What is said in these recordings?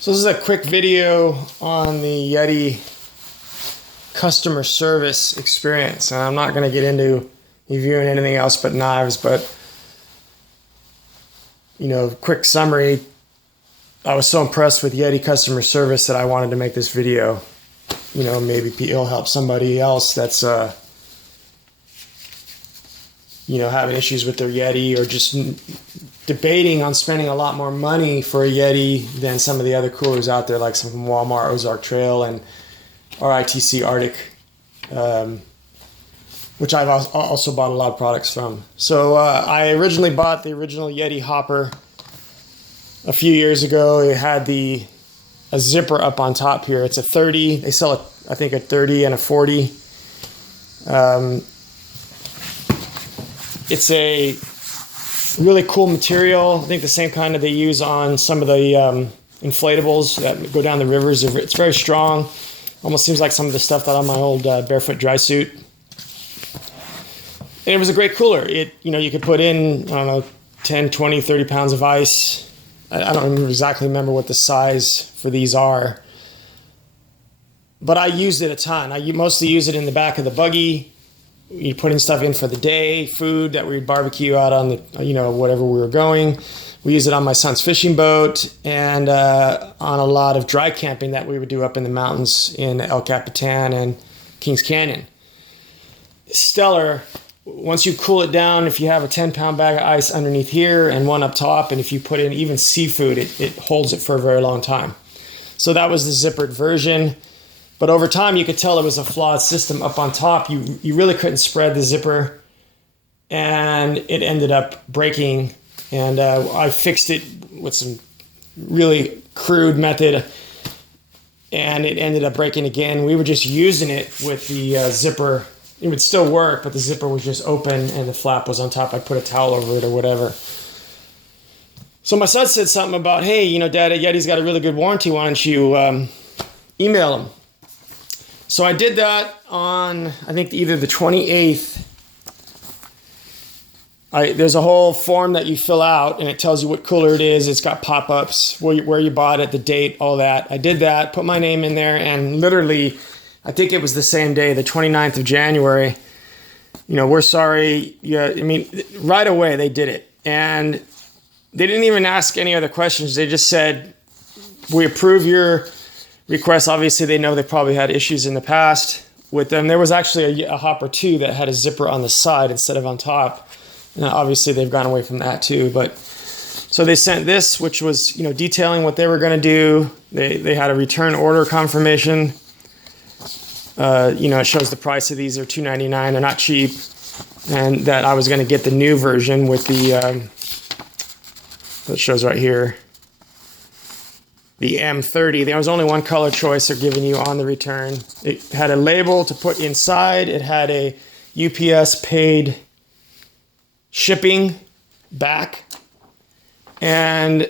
So this is a quick video on the Yeti customer service experience, and I'm not going to get into reviewing anything else but knives, but quick summary. I was so impressed with Yeti customer service that I wanted to make this video. Maybe it'll help somebody else that's having issues with their Yeti, or just debating on spending a lot more money for a Yeti than some of the other coolers out there, like some from Walmart, Ozark Trail, and RITC Arctic, which I've also bought a lot of products from. So I originally bought the original Yeti hopper a few years ago. It had a zipper up on top here. It's a 30. They sell I think a 30 and a 40. It's a really cool material. I think the same kind that they use on some of the inflatables that go down the rivers. It's very strong. Almost seems like some of the stuff that on my old Barefoot dry suit. And it was a great cooler. You could put in, 10, 20, 30 pounds of ice. I don't exactly remember what the size for these are. But I used it a ton. I mostly use it in the back of the buggy. You put in stuff in for the day, food that we'd barbecue out on the, whatever we were going. We use it on my son's fishing boat, and on a lot of dry camping that we would do up in the mountains in El Capitan and Kings Canyon. Stellar. Once you cool it down, if you have a 10-pound bag of ice underneath here and one up top, and if you put in even seafood, it holds it for a very long time. So that was the zippered version. But over time, you could tell it was a flawed system up on top. You really couldn't spread the zipper, and it ended up breaking. And I fixed it with some really crude method, and it ended up breaking again. We were just using it with the zipper. It would still work, but the zipper was just open and the flap was on top. I put a towel over it or whatever. So my son said something about, hey, Dad, Yeti's got a really good warranty. Why don't you email him? So I did that on, I think, either the 28th. There's a whole form that you fill out, and it tells you what cooler it is. It's got pop-ups, where you bought it, the date, all that. I did that, put my name in there, and literally, I think it was the same day, the 29th of January. We're sorry. Yeah, right away they did it. And they didn't even ask any other questions. They just said, we approve your request. Obviously, they know they probably had issues in the past with them. There was actually a hopper too that had a zipper on the side instead of on top. And obviously, they've gone away from that too. But so they sent this, which was detailing what they were going to do. They had a return order confirmation. It shows the price of these are $2.99. They're not cheap, and that I was going to get the new version with the that shows right here. The M30. There was only one color choice they're giving you on the return. It had a label to put inside. It had a UPS paid shipping back. And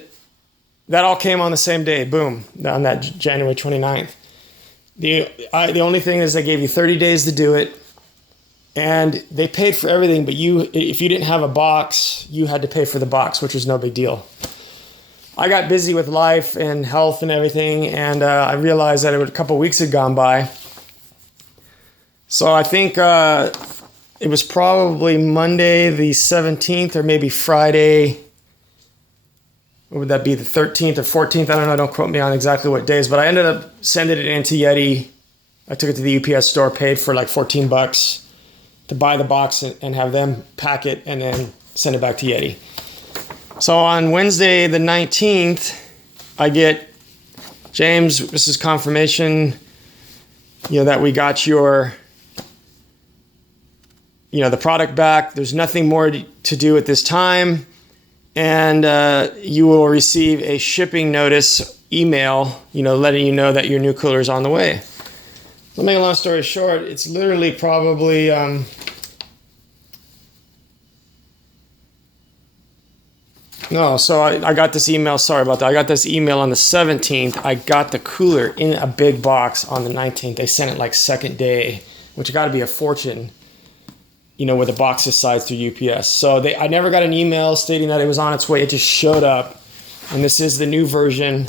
that all came on the same day. Boom. On that January 29th. The only thing is they gave you 30 days to do it. And they paid for everything. But if you didn't have a box, you had to pay for the box, which was no big deal. I got busy with life and health and everything, and I realized that a couple weeks had gone by. So I think it was probably Monday the 17th, or maybe Friday. What would that be, the 13th or 14th? I don't know, don't quote me on exactly what days, but I ended up sending it into Yeti. I took it to the UPS store, paid for like $14 to buy the box and have them pack it and then send it back to Yeti. So on Wednesday the 19th, I get, James, this is confirmation, that we got your, the product back. There's nothing more to do at this time. And you will receive a shipping notice email, letting you know that your new cooler is on the way. So make a long story short, it's literally probably, so I got this email, sorry about that. I got this email on the 17th. I got the cooler in a big box on the 19th. They sent it like second day, which got to be a fortune, with a box this size through UPS. So I never got an email stating that it was on its way. It just showed up. And this is the new version.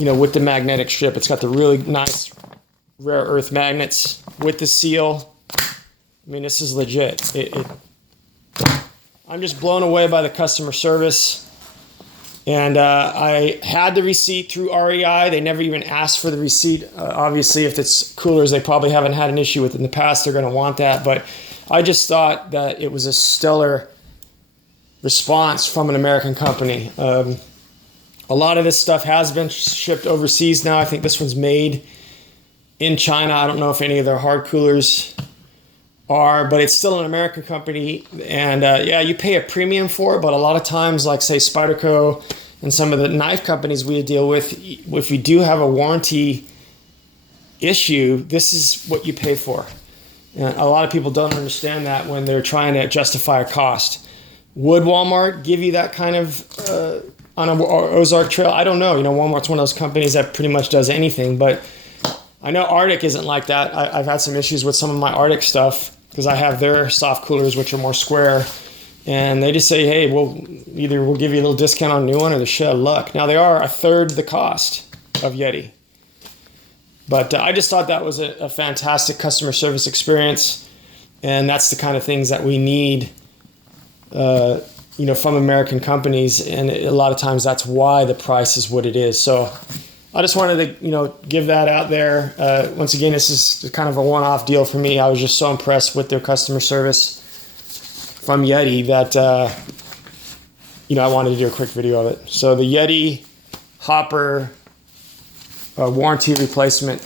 with the magnetic strip. It's got the really nice rare earth magnets with the seal. I mean, this is legit. I'm just blown away by the customer service. And I had the receipt through REI. They never even asked for the receipt. Obviously, if it's coolers, they probably haven't had an issue with it in the past. They're going to want that. But I just thought that it was a stellar response from an American company. A lot of this stuff has been shipped overseas now. I think this one's made in China. I don't know if any of their hard coolers are, but it's still an American company. And yeah, you pay a premium for it, but a lot of times, like say Spyderco and some of the knife companies we deal with, if you do have a warranty issue, this is what you pay for. And a lot of people don't understand that when they're trying to justify a cost. Would Walmart give you that kind of on an Ozark Trail? I don't know. Walmart's one of those companies that pretty much does anything, but I know Arctic isn't like that. I've had some issues with some of my Arctic stuff because I have their soft coolers, which are more square, and they just say, hey, we'll give you a little discount on a new one or the shit out of luck. Now, they are a third the cost of Yeti. But I just thought that was a fantastic customer service experience, and that's the kind of things that we need from American companies, and a lot of times that's why the price is what it is. So I just wanted to, give that out there. Once again, this is kind of a one-off deal for me. I was just so impressed with their customer service from Yeti that, I wanted to do a quick video of it. So the Yeti Hopper warranty replacement